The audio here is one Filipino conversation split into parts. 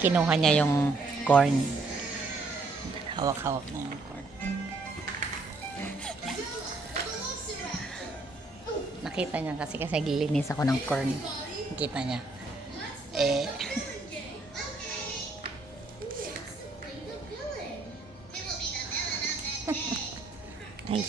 Kinuha niya yung corn. Hawak-hawak niya yung corn. Nakita niya kasi naglilinis ako ng corn. Nakita niya. Ay.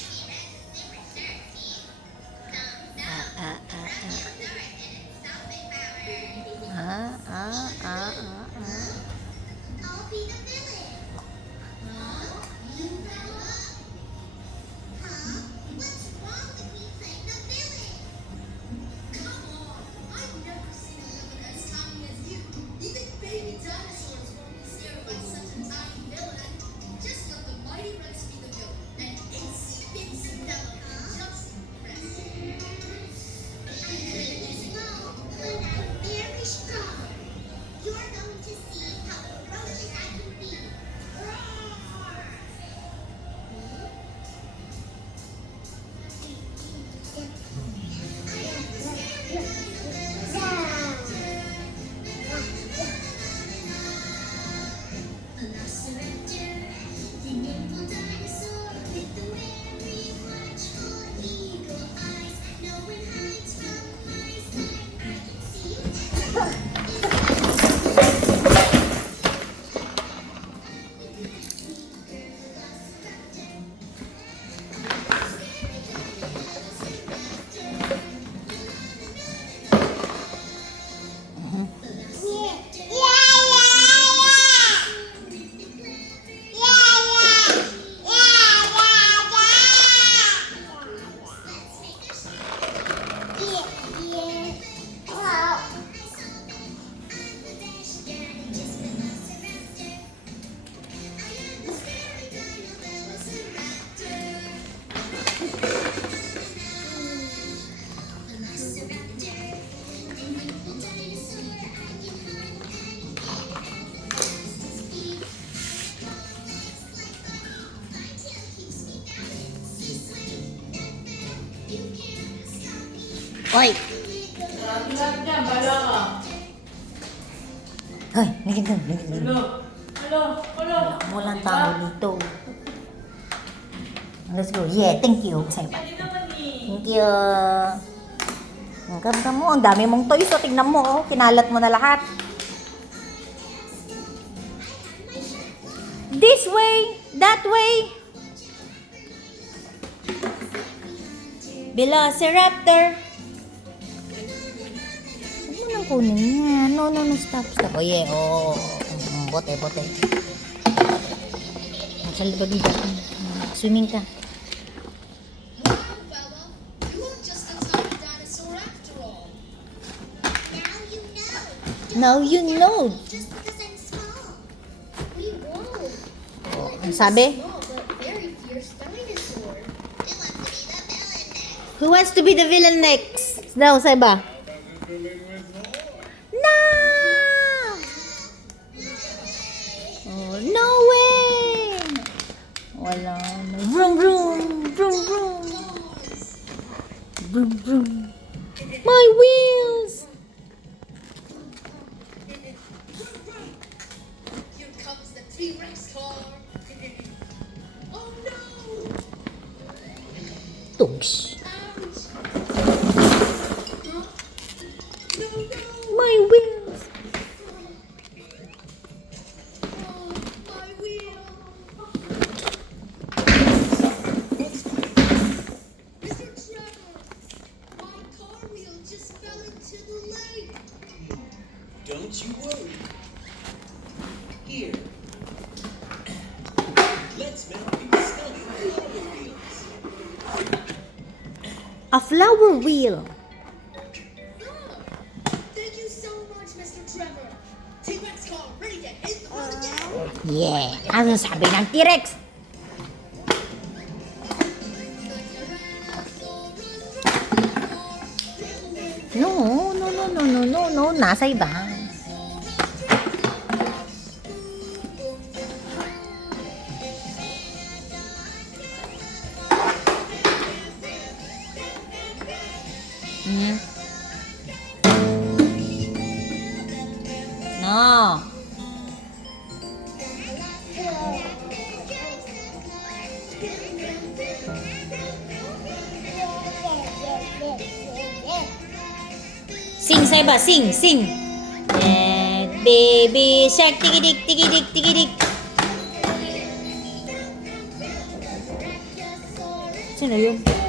Oy! Hoy, nagiging. Walang tao dito. Let's go. Yeah, thank you. Thank you. Ang ganda mo. Ang dami mong toys. So, tignan mo. Oh. Kinalat mo na lahat. This way. That way. Velociraptor. Huwag mo nang kunin yan. No, stop. Oh, yeah. Oh. Bote. Nasa libag dito. Swimming ka. Now you know. Oh, ang sabi? Who wants to be the villain next? Daw, sa iba. No! Oh, no way! Wala na. Vroom, vroom. My wheels! Here comes the T-Rex car. Oh no! Tugs. My wheels! My wheel! Mr. Trevor, my car wheel just fell into the lake. Don't you worry. Here. Let's make these stunning flower wheels. A flower wheel. Thank you so much, Mr. Trevor. T-Rex car ready to hit the road again. Yeah. Ano sabi ng T-Rex? No. Nasa iba. No. sa iba. Sing, sing. Baby shark, tigidik, tigidik, tigidik. Sino yun?